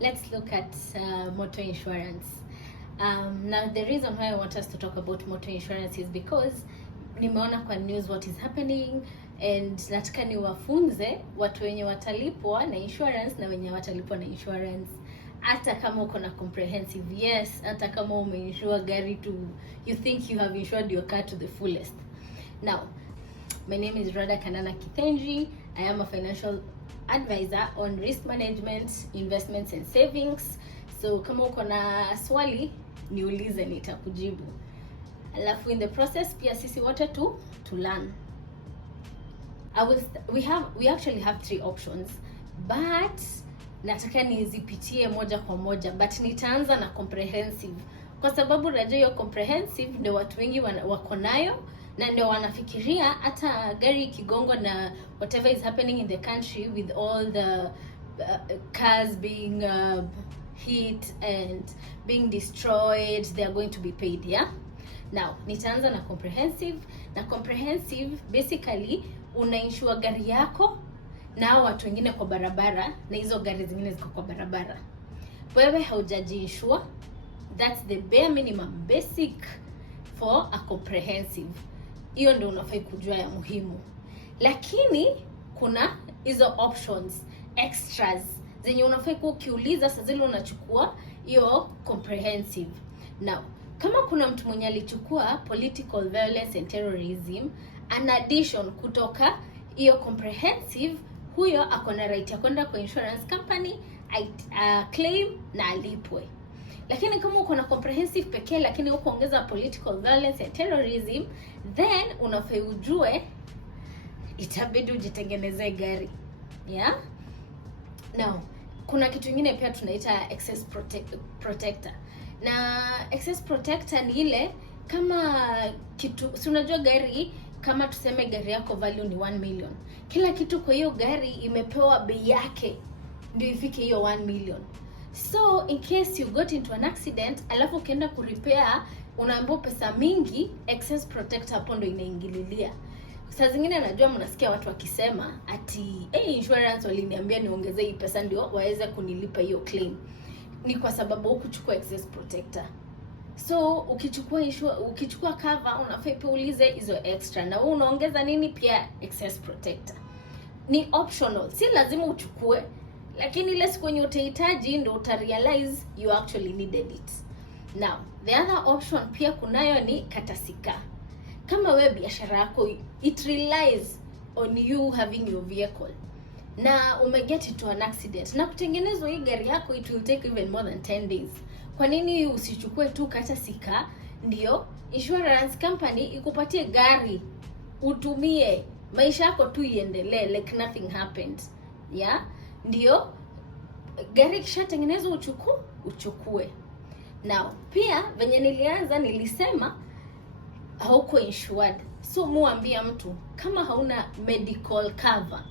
let's look at motor insurance. Now the reason why I want us to talk about motor insurance is because nimeona kwa news what is happening, and nataka niwafunze watu wenye watalipwa na insurance na wenye watalipwa na insurance. Hata kama uko na comprehensive, yes, hata kama umeinsure gari to, you think you have insured your car to the fullest. Now, my name is Rhoda Kithinji. I am a financial advisor on risk management, investments and savings. So kama uko na swali niulize, nitakujibu. Alafu in the process pia sisi wote to learn. We actually have 3 options, but nataka nizipitie moja kwa moja, but nitaanza na comprehensive kwa sababu najua hiyo comprehensive ndio watu wengi wako nayo, na ndio wanafikiria hata gari ikigongwa na whatever is happening in the country with all the cars being hit and being destroyed, they are going to be paid. Yeah, now nitaanza na comprehensive. Na comprehensive basically unainsure gari yako na watu wengine kwa barabara, na hizo gari zingine ziko kwa barabara. Wewe haujajiinsure, that's the bare minimum basic for a comprehensive. Hiyo ndio unafai kujua ya muhimu. Lakini kuna hizo options extras zenye unafai kuuliza saa zile unachukua hiyo comprehensive. Now, kama kuna mtu mwenye alichukua Political Violence and Terrorism an addition kutoka hiyo comprehensive, huyo ako na right ya kwenda kwa insurance company claim na alipwe. Lakini kama uko na comprehensive pekee lakini ukoongeza Political Violence and Terrorism, then unafai ujue itabidi ujitengeneze gari. Yeah? Now, kuna kitu kingine pia tunaita excess protector. Na excess protector ni ile kama kitu, si unajua gari, kama tuseme gari yako value ni 1 million. Kila kitu kwa hiyo gari imepewa bei yake ndio ifike hiyo 1 million. So in case you got into an accident, alafu ukienda kurepair unaambiwa pesa mingi, excess protector hapo ndio inaingililia. Saa zingine najua mnasikia watu wakisema ati insurance waliniambia niongezee hii pesa ndio waweze kunilipa hiyo claim. Ni kwa sababu hukuchukua excess protector. So ukichukua cover unafaa pia uulize hizo extra, na wewe unaongeza nini pia excess protector. Ni optional, si lazima uchukue, lakini ile siku yenye utahitaji ndio utarealize you actually needed it. Now, the other option pia kunayo ni katasika. Kama wewe biashara yako it relies on you having your vehicle, na umeget into an accident na kutengenezwa hii gari yako, it will take even more than 10 days. Kwa nini usichukue tu katasika ndio insurance company ikupatie gari utumie maisha yako tu iendelee like nothing happened? Yeah, ndio gari kishatengenezwa uchukue. Now pia venye nilianza nilisema hauko insured, so muambia mtu kama hauna medical cover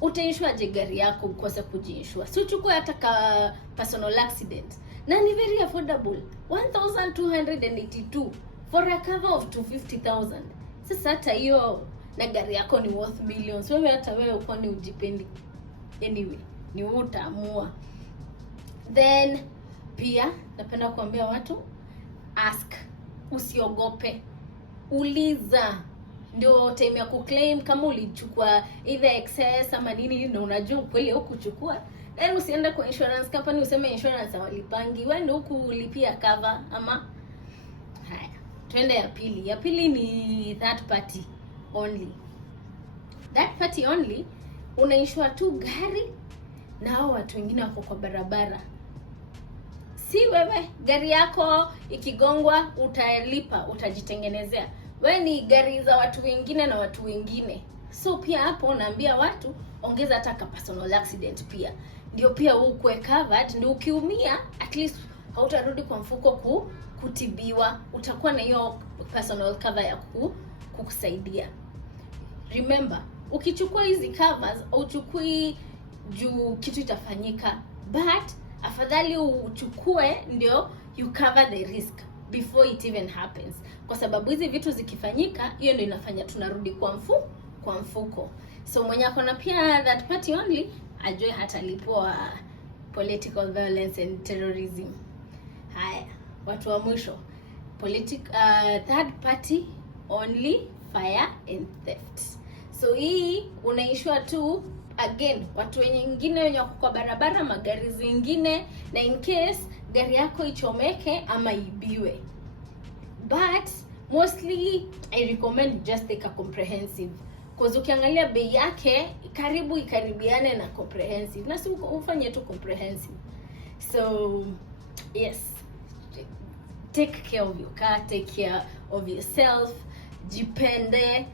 utainsure gari yako ukose kujiinsure. So chukua hata ka personal accident, na ni very affordable, 1282 for a cover of 250,000. Sasa hata hiyo na gari yako ni worth millions. Wewe hata wewe uko ni ujipendi, anyway ni utaamua. Then pia napenda kuambia watu ask, usiogope, uliza. Ndio time ya kuclaim. Kama ulichukua either excess ama nini na unajua kweli hukuchukua, then usiende kwa insurance company useme insurance hawalipangi, wewe ndio ulipia cover ama. Haya, twende ya pili. Ya pili ni third party only. That party only unainsure tu gari na hao watu wengine wako kwa barabara. Si wewe gari yako ikigongwa utalipa, utajitengenezea. Wewe ni gari za watu wengine na watu wengine. So pia hapo naambia watu ongeza hata ka personal accident pia. Ndio pia ukue covered, ndio ukiumia at least hautarudi kwa mfuko kutibiwa. Utakuwa na hiyo personal cover ya kukusaidia. Remember, ukichukua hizi covers uchukui juu kitu itafanyika, but afadhali uchukue ndio you cover the risk before it even happens, kwa sababu hizi vitu zikifanyika hiyo ndio inafanya tunarudi kwa mfuko. So mwenye akona pia that party only ajue hatalipwa political violence and terrorism. Haya, watu wa mwisho, third party only fire and theft. So hii unaishwa tu again watu wengine wenye wako kwa barabara, magari zingine, na in case gari yako ichomeke ama ibiwe. But mostly I recommend just take a comprehensive, because ukiangalia bei yake ikaribiane na comprehensive, na si ufanye tu comprehensive. So yes, take care of your car, take care of yourself, jipende,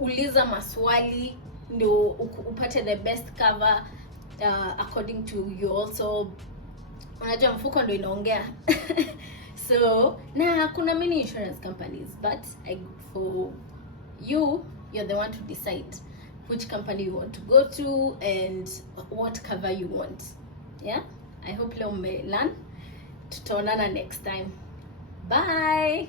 uliza maswali ndio upate the best cover according to you. Also unajua mfuko ndio inaongea. So na kuna many insurance companies, but for you, you're the one to decide which company you want to go to and what cover you want. Yeah, I hope leo mmelearn. Tutaonana next time. Bye.